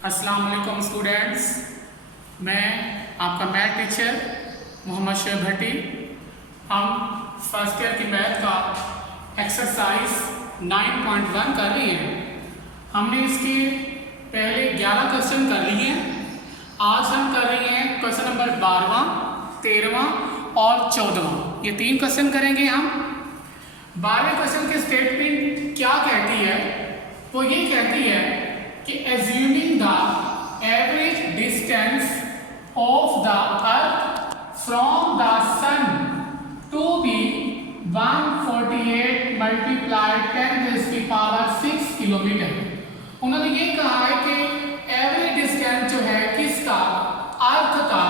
अस्सलाम वालेकुम स्टूडेंट्स, मैं आपका मैथ टीचर मोहम्मद शेख भट्टी। हम फर्स्ट ईयर की मैथ का एक्सरसाइज 9.1 कर रहे हैं। हमने इसके पहले 11 क्वेश्चन कर लिए हैं। आज हम कर रहे हैं क्वेश्चन नंबर 12वां, 13वां और 14वां। ये 3 क्वेश्चन करेंगे हम। 12वें क्वेश्चन की स्टेटमेंट क्या कहती है? वो ये कहती है कि assuming the average distance of the earth from the sun to be 148 multiplied 10 raised to power 6 kilometre. उन्होंने ये कहा है कि एवरेज डिस्टेंस जो है किसका, अर्थ का,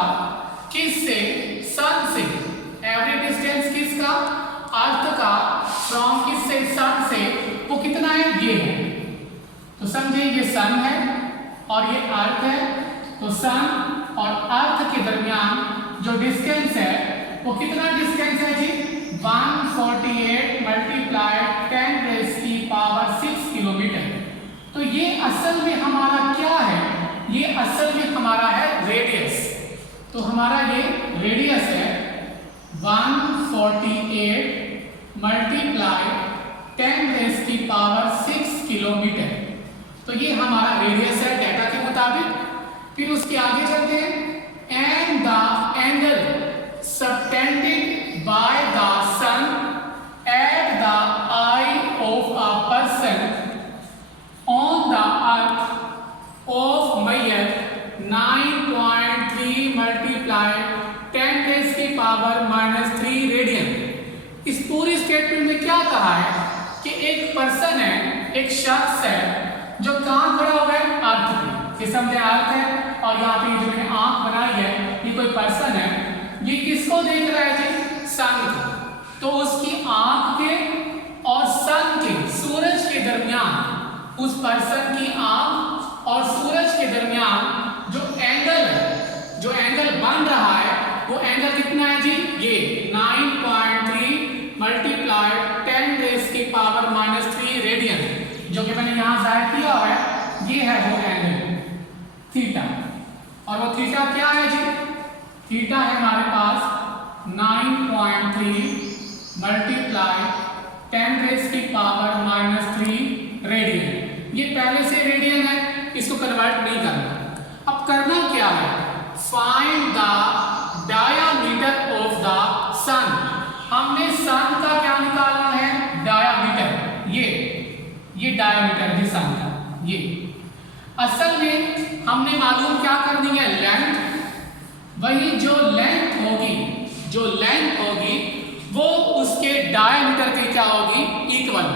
किससे, सन से। एवरेज डिस्टेंस किसका, अर्थ का, फ्रॉम किससे, सन से, वो कितना है, ये है। तो समझिए ये सन है और ये अर्थ है। तो सन और अर्थ के दरमियान जो डिस्टेंस है वो कितना डिस्टेंस है जी, 148 मल्टीप्लाइड 10 रेज़ की पावर 6 किलोमीटर। तो ये असल में हमारा क्या है, ये असल में हमारा है रेडियस। तो हमारा ये रेडियस है 148 मल्टीप्लाइड 10 रेज़ की पावर 6 किलोमीटर। तो ये हमारा रेडियस है डाटा के मुताबिक। फिर उसके आगे चलते हैं। And the angle subtended by the sun at the eye of a person on the earth of मैयर 9.3 मल्टीप्लाइड 10 रेज़ की पावर -3 रेडियन। इस पूरी स्टेटमेंट में क्या कहा है कि एक पर्सन है, एक शख्स है जो कहाँ खड़ा हुआ है, अर्थ पे। ये समझे, अर्थ है और यहाँ पे जो मैंने आंख बनाई है ये कोई पर्सन है। ये किसको देख रहा है जी, सन को। तो उसकी आंख के और सन के, सूरज के दरमियान, उस पर्सन की आंख और सूरज के दरमियान जो एंगल है, जो एंगल बन रहा है वो एंगल कितना है जी, ये 9.3 मल्टीप्लाइड 10 रेज़ की पावर -3 रेडियन, जो कि मैंने यहां जाहिर किया है। ये है वो एंगल थीटा। और वो थीटा क्या है जी, थीटा है हमारे पास 9.3 मल्टीप्लाइड 10 रेज़ की पावर -3 रेडियन। ये पहले से रेडियन है, इसको कन्वर्ट नहीं करना। अब करना क्या है, find the diameter of the sun. हमने सन का क्या निकालना है, डायामीटर। ये डायमीटर है सन का। ये असल में हमने मालूम क्या करनी है, लेंथ। वही जो लेंथ होगी, जो लेंथ होगी वो उसके डायमीटर के क्या होगी, इक्वल।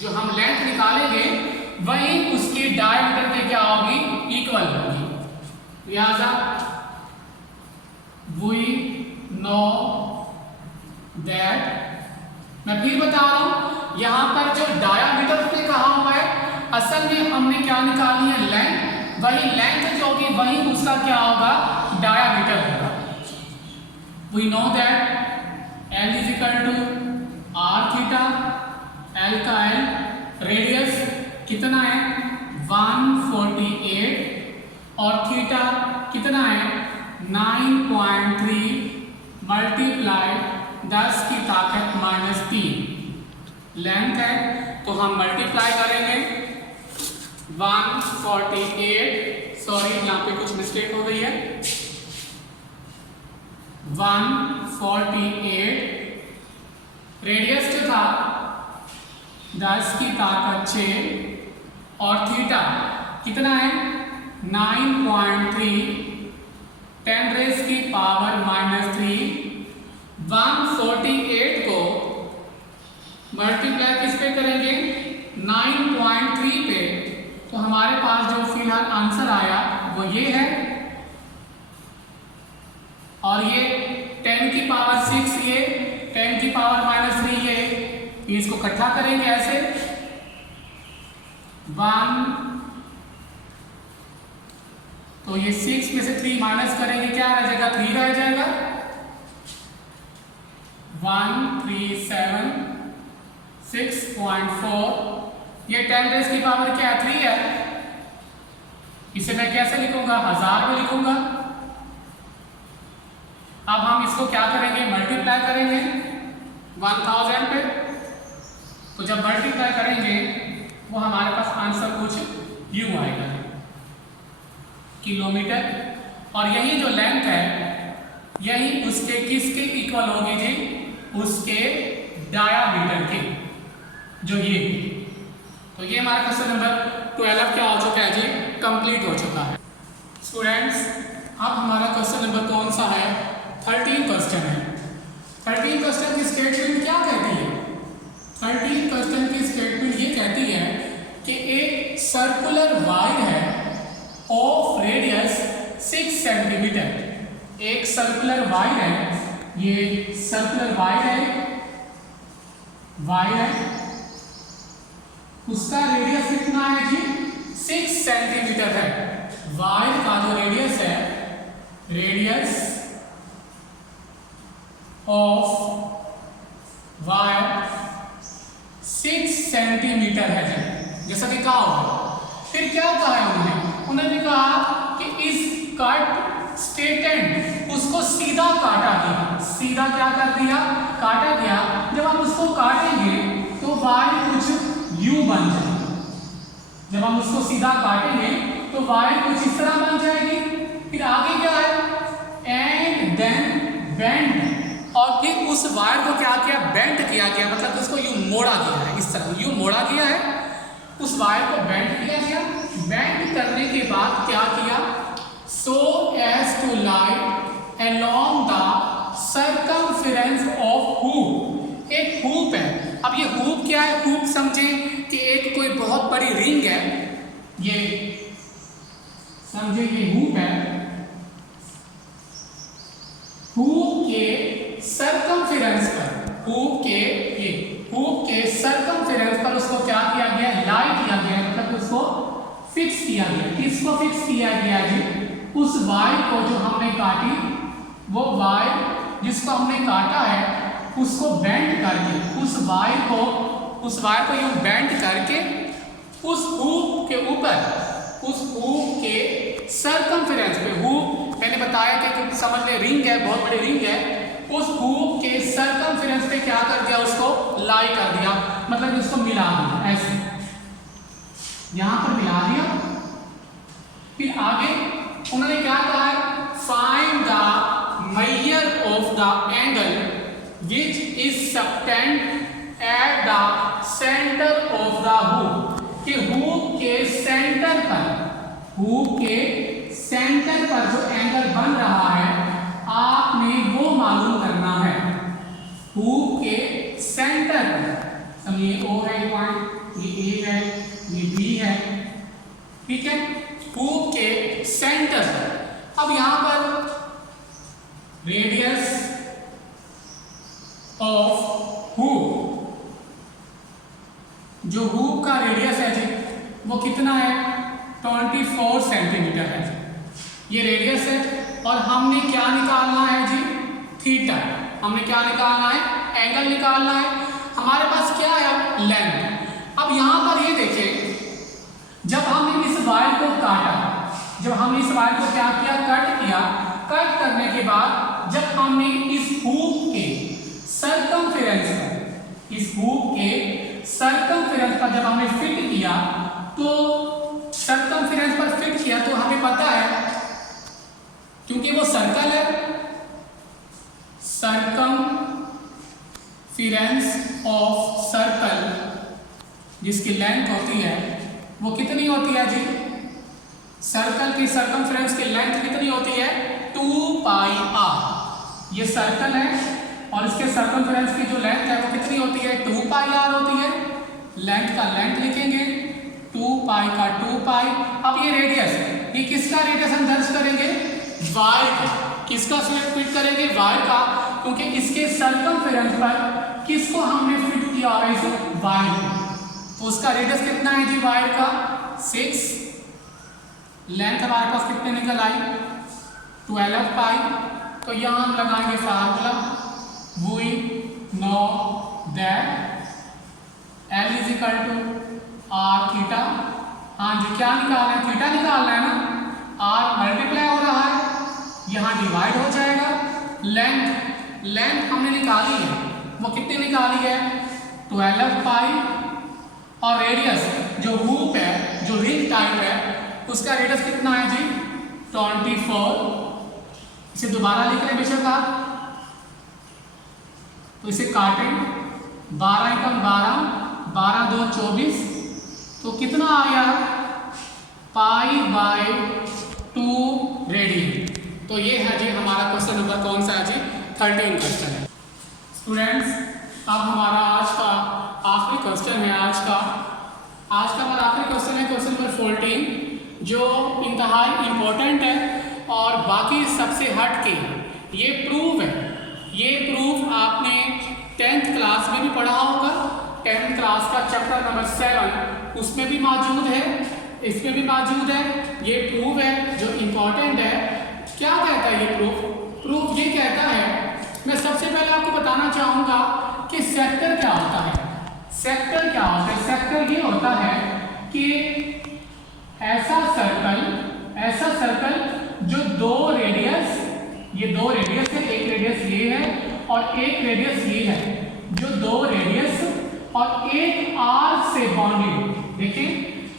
जो हम लेंथ निकालेंगे वही उसके डायमीटर के क्या होगी, इक्वल होगी। लिहाजा वी नो दैट, मैं फिर बता रहा हूं, यहां पर जो डायामीटर पे कहा हुआ है असल में हमने क्या निकालनी है, लेंथ। वही लेंथ जो होगी वही उसका क्या होगा, डायामीटर होगा। We know that L is equal to R theta, L का L, रेडियस कितना है 148 और थीटा कितना है 9.3 मल्टीप्लाइड 10 की ताकत -3 लेंथ है। तो हम मल्टीप्लाई करेंगे 148, सॉरी यहाँ पे कुछ मिस्टेक हो गई है, 148 रेडियस जो था 10 की ताकत 6 और थीटा कितना है 9.3 10 रेज़ की पावर -3। 148 को मल्टीप्लाई किस पे करेंगे, 9.3 पे। तो हमारे पास जो फिलहाल आंसर आया वो ये है। और ये 10 की पावर 6, ये 10 की पावर -3, ये इसको इकट्ठा करेंगे ऐसे 1। तो ये 6 में से 3 माइनस करेंगे, क्या रह जाएगा, 3 रह जाएगा। 137 6.4, ये 10 रेज़ की पावर क्या है, 3 है। इसे मैं कैसे लिखूंगा, 1000 में लिखूंगा। अब हम इसको क्या करेंगे, मल्टीप्लाई करेंगे 1000 पे। तो जब मल्टीप्लाई करेंगे वो हमारे पास आंसर कुछ यूं आएगा, किलोमीटर। और यही जो लेंथ है यही उसके किसके इक्वल होगी जी, उसके डायामीटर के, जो ये। तो ये हमारा क्वेश्चन नंबर 12 क्या हो चुका है जी, कंप्लीट हो चुका है। स्टूडेंट्स अब हमारा क्वेश्चन नंबर कौन सा है, 13 क्वेश्चन है। 13 क्वेश्चन की स्टेटमेंट क्या कहती है, 13 क्वेश्चन की स्टेटमेंट ये कहती है कि एक सर्कुलर वायर है ऑफ रेडियस 6 सेंटीमीटर। एक सर्कुलर वायर है, ये सर्कुलर वायर है, उसका रेडियस कितना है जी, 6 सेंटीमीटर है। वायर का जो रेडियस है, रेडियस ऑफ वायर 6 सेंटीमीटर है जी, जैसा कि कहा होगा। फिर क्या कहा है उन्होंने कहा कि इस कट स्ट्रेटेंड, उसको सीधा काटा गया। सीधा क्या कर दिया, काटा गया। जब हम उसको काटेंगे तो वायर कुछ यूं बन जाएगी। जब हम उसको सीधा काटेंगे तो वायर कुछ इस तरह बन जाएगी। फिर आगे क्या है, एंड देन बेंड, और फिर उस वायर को क्या किया, बेंड किया गया, मतलब उसको यूं मोड़ा गया है, इस तरह यूं मोड़ा गया है। उस वायर को बेंड किया गया। बेंड करने के बाद क्या किया, so as to lie along the circumference of hoop। एक hoop है। अब ये hoop क्या है, hoop समझे कि एक कोई बहुत बड़ी रिंग है, ये समझे कि hoop है। hoop के circumference पर, hoop के circumference पर उसको क्या किया गया, लाई किया गया, मतलब उसको फिक्स किया गया। किसको फिक्स किया गया जी, उस वायर को जो हमने काटी, वो वायर जिसको हमने काटा है उसको बेंड करके, उस वायर को यूं बेंड करके उस हूप के ऊपर, उस हूप के सर्कमफेरेंस पे, हूप मैंने बताया कि समझ में रिंग है, बहुत बड़ी रिंग है, उस हूप के सर्कमफेरेंस पे क्या कर दिया, उसको लाई कर दिया, मतलब उसको मिला दिया, ऐसे यहां पर मिला दिया। फिर आगे उन्होंने क्या कहा है, find the measure of the angle which is subtend at the centre of the hoop, कि हूप के सेंटर पर, हूप के सेंटर पर जो एंगल बन रहा है आपने वो मालूम करना है। हूप के सेंटर पर, समझिए ओ है पॉइंट, ये ए है, ये बी है, ठीक है, हूप के सेंटर। अब यहां पर रेडियस ऑफ हूप, जो हूप का रेडियस है जी वो कितना है, 24 सेंटीमीटर है। ये रेडियस है और हमने क्या निकालना है जी, थीटा। हमने क्या निकालना है, एंगल निकालना है। हमारे पास क्या है, लेंथ। अब यहां पर ये देखिए, जब हमने इस वायर को काटा, जब हमने इस वायर को क्या किया, कट किया, कट करने के बाद जब हमने इस हूप के सर्कमफेरेंस पर, इस हूप के सर्कमफेरेंस पर जब हमने फिट किया, तो सर्कमफेरेंस पर फिट किया तो हमें पता है, क्योंकि वो सर्कल है, सर्कमफेरेंस ऑफ सर्कल जिसकी लेंथ होती है वो कितनी होती है जी, सर्कल की सर्कमफेरेंस की लेंथ कितनी होती है, 2 पाई r। ये सर्कल है और इसके सर्कमफेरेंस की जो लेंथ है वो कितनी होती है, 2 पाई r होती है। लेंथ का लेंथ लिखेंगे, 2 पाई का 2 पाई। अब ये रेडियस, ये किसका रेडियस हम दर्ज करेंगे, वायर का। किसका फिट करेंगे, वायर का, क्योंकि इसके सर्कमफेरेंस पर किसको हमने फिट किया होगा, इस वायर को। तो उसका रेडियस कितना है जी वायर का, 6। लेंथ हमारे पास कितने निकल आई, 12 पाई। तो यहाँ हम लगाएंगे formula, we know that L is equal to R theta. हाँ जी, क्या निकालना है, थीटा निकालना है ना, यहाँ डिवाइड हो जाएगा। लेंथ हमने निकाली है, वो कितनी निकाली है 12 पाई, और रेडियस जो हूप है, जो रिंग टाइप है, उसका रेडियस कितना है जी 24। इसे दोबारा लिख रहे बेशक आप, तो इसे काटें 12 एकम 12, 12 2 24, तो कितना आ गया π/2 रेडियन। तो ये है जी हमारा क्वेश्चन नंबर कौन सा है जी 13 क्वेश्चन है। स्टूडेंट्स अब हमारा आज का आखिरी क्वेश्चन है, आज का हमारा आखिरी क्वेश्चन है क्वेश्चन नंबर 14, जो इंतहाई इंपॉर्टेंट है और बाकी सबसे हट के ये प्रूफ है। ये प्रूफ आपने 10th क्लास में भी पढ़ा होगा, 10th क्लास का चैप्टर नंबर 7 उसमें भी मौजूद है, इसमें भी मौजूद है। ये प्रूफ है जो इंपॉर्टेंट है। क्या कहता है ये प्रूफ ये कहता है, मैं सबसे पहले आपको बताना चाहूँगा कि सेक्टर क्या होता है। सेक्टर क्या होता है? सेक्टर ये होता है कि ऐसा सर्कल जो दो रेडियस, ये दो रेडियस है, एक रेडियस ये है और एक रेडियस ये है, जो दो रेडियस और एक आर्क से बाउंडेड। देखिए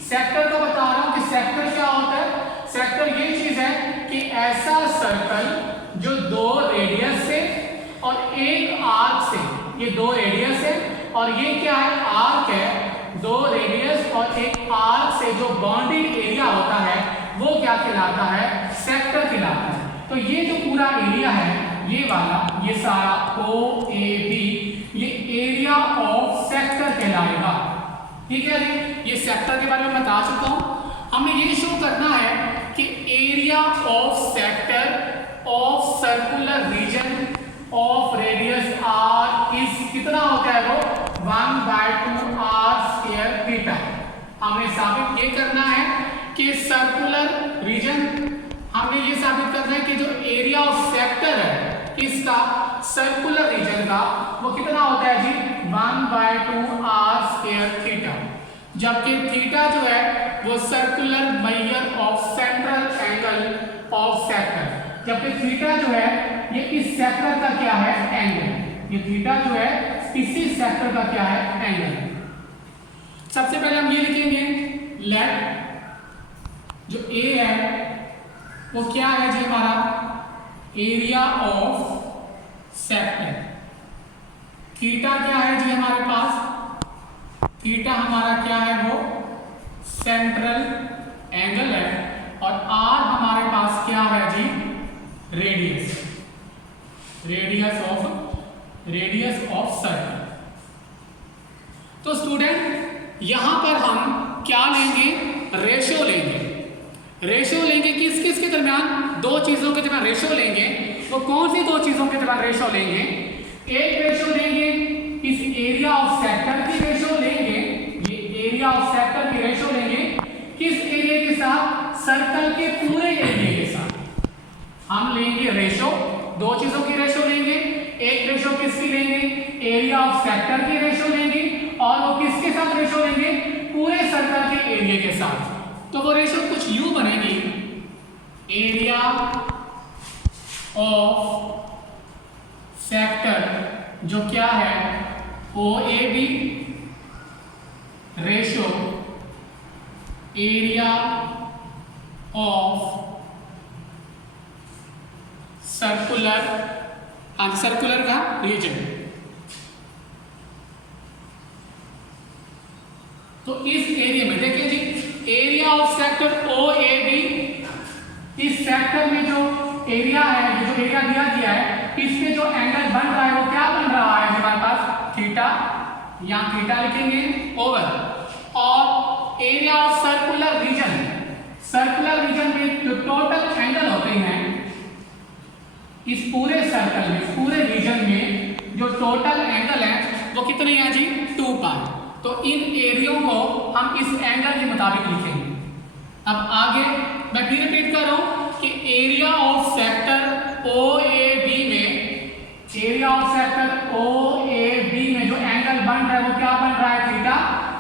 सेक्टर को बता रहा हूं कि सेक्टर क्या होता है। सेक्टर ये चीज है कि ऐसा सर्कल जो दो रेडियस से और एक आर्क से, ये दो रेडियस है और ये क्या है आर्क है, दो रेडियस और एक आर्क से जो बाउंडेड एरिया होता है वो क्या कहलाता है सेक्टर कहलाता है। तो ये जो पूरा एरिया है, ये वाला, ये सारा OAB, ये एरिया ऑफ सेक्टर कहलाएगा। ठीक है जी, ये सेक्टर के बारे में बता चुका हूं। हमें ये शो करना है कि area of sector of circular region of radius r is कितना होता है वो 1/2 r² थीटा। हमें साबित ये करना है कि सर्कुलर रीजन, हमने ये साबित करना है कि जो एरिया ऑफ सेक्टर है इसका सर्कुलर रीजन का वो कितना होता है जी 1/2 r² थीटा, जबकि थीटा जो है वो circular measure of central angle of sector, जबकि थीटा जो है ये इस सेक्टर का क्या है एंगल, ये थीटा जो है इसी सेक्टर का क्या है एंगल। सबसे पहले हम ये लिखेंगे लेट जो A है वो क्या है जी हमारा एरिया ऑफ सेक्टर। थीटा क्या है जी हमारे पास, थीटा हमारा क्या है वो सेंट्रल एंगल है, और R हमारे पास क्या है जी रेडियस, रेडियस ऑफ सर्कल। तो स्टूडेंट यहां पर हम क्या लेंगे रेशो लेंगे। रेशो लेंगे किस किस के दरमियान, दो चीजों के दरमियान रेशो लेंगे। वो कौन सी दो चीजों के दरमियान रेशो लेंगे? एक रेशो लेंगे इस एरिया ऑफ सेक्टर की रेशो लेंगे, ये एरिया ऑफ सेक्टर की रेशो लेंगे किस एरिया के साथ, सर्कल के पूरे एरिया के साथ। हम लेंगे रेशो, दो चीजों की रेशो लेंगे। एक रेशो किसकी लेंगे एरिया ऑफ सेक्टर की रेशो लेंगे, और वो किसके साथ रेशो लेंगे पूरे सर्कल के एरिया के साथ। तो वो रेशो कुछ यूं बनेगी, एरिया ऑफ सेक्टर जो क्या है OAB ratio area of circular का रीजन। तो इस एरिया में देखिए जी एरिया ऑफ सेक्टर OAB, इस सेक्टर में जो एरिया है, जो एरिया दिया गया है, इसमें जो एंगल बन रहा है वो क्या बन रहा है हमारे पास थीटा, यहां थीटा लिखेंगे ओवर, और एरिया ऑफ सर्कुलर रीजन में जो टोटल एंगल होते हैं इस पूरे सर्कल में, पूरे रीजन में जो टोटल एंगल है वो कितने हैं जी 2 पाई। तो इन एरियो को हम इस एंगल के मुताबिक लिखेंगे। अब आगे मैं फिर रिपीट कर रहा हूं कि एरिया ऑफ सेक्टर OAB में, एरिया ऑफ सेक्टर OAB में जो एंगल बन रहा है वो क्या बन रहा है थीटा।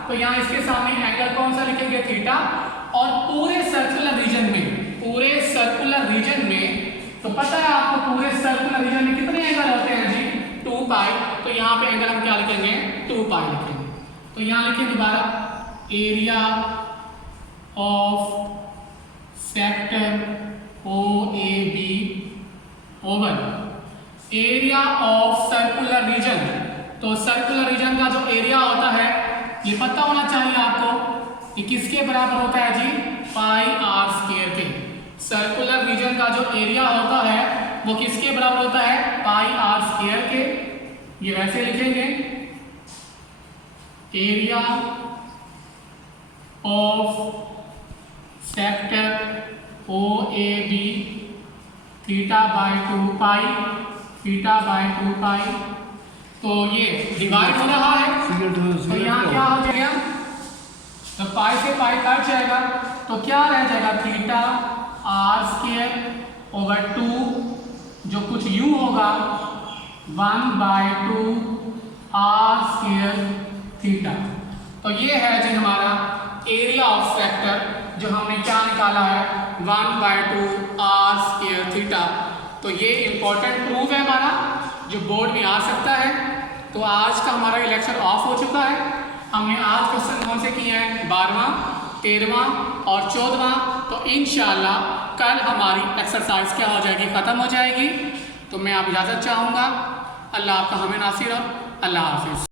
तो यहां इसके सामने एंगल कौन सा लिखेंगे थीटा, और पूरे सर्कुलर रीजन में तो पता है आपको पूरे सर्कुलर रीजन में कितने एंगल होते हैं जी 2 पाई। तो यहाँ पे एंगल हम क्या लिखेंगे 2 पाई लिखेंगे। तो यहाँ लिखें दोबारा area of sector OAB Oval area of circular region. तो सर्कुलर रीजन का जो एरिया होता है ये पता होना चाहिए आपको, ये किसके बराबर होता है जी पाई आर स्क्वायर के। सर्कुलर रीजन का जो एरिया होता है वो किसके बराबर होता है पाई आर स्क्वायर के। ये वैसे लिखेंगे area of sector OAB theta by 2 pi theta by 2 पाई। तो ये डिवाइड हो रहा है तो यहाँ क्या हो जाएगा, तो पाई से पाई कट जाएगा तो क्या रह जाएगा थीटा आर स्क्वायर ओवर 2 जो कुछ यू होगा 1/2 आर स्क्वायर थीटा। तो ये है जी हमारा एरिया ऑफ सेक्टर जो हमने क्या निकाला है 1/2 आर स्क्वायर थीटा। तो ये इंपॉर्टेंट प्रूफ है हमारा जो बोर्ड में आ सकता है। तो आज का हमारा ये लेक्चर ऑफ हो चुका है। हमने आज क्वेश्चन कौन से किए हैं 12वां 13वां और 14वां। तो इंशाल्लाह कल हमारी एक्सरसाइज क्या हो जाएगी ख़त्म हो जाएगी। तो मैं आप इजाज़त चाहूँगा। अल्लाह आपका हमें नासिर हो। अल्लाह हाफिज़।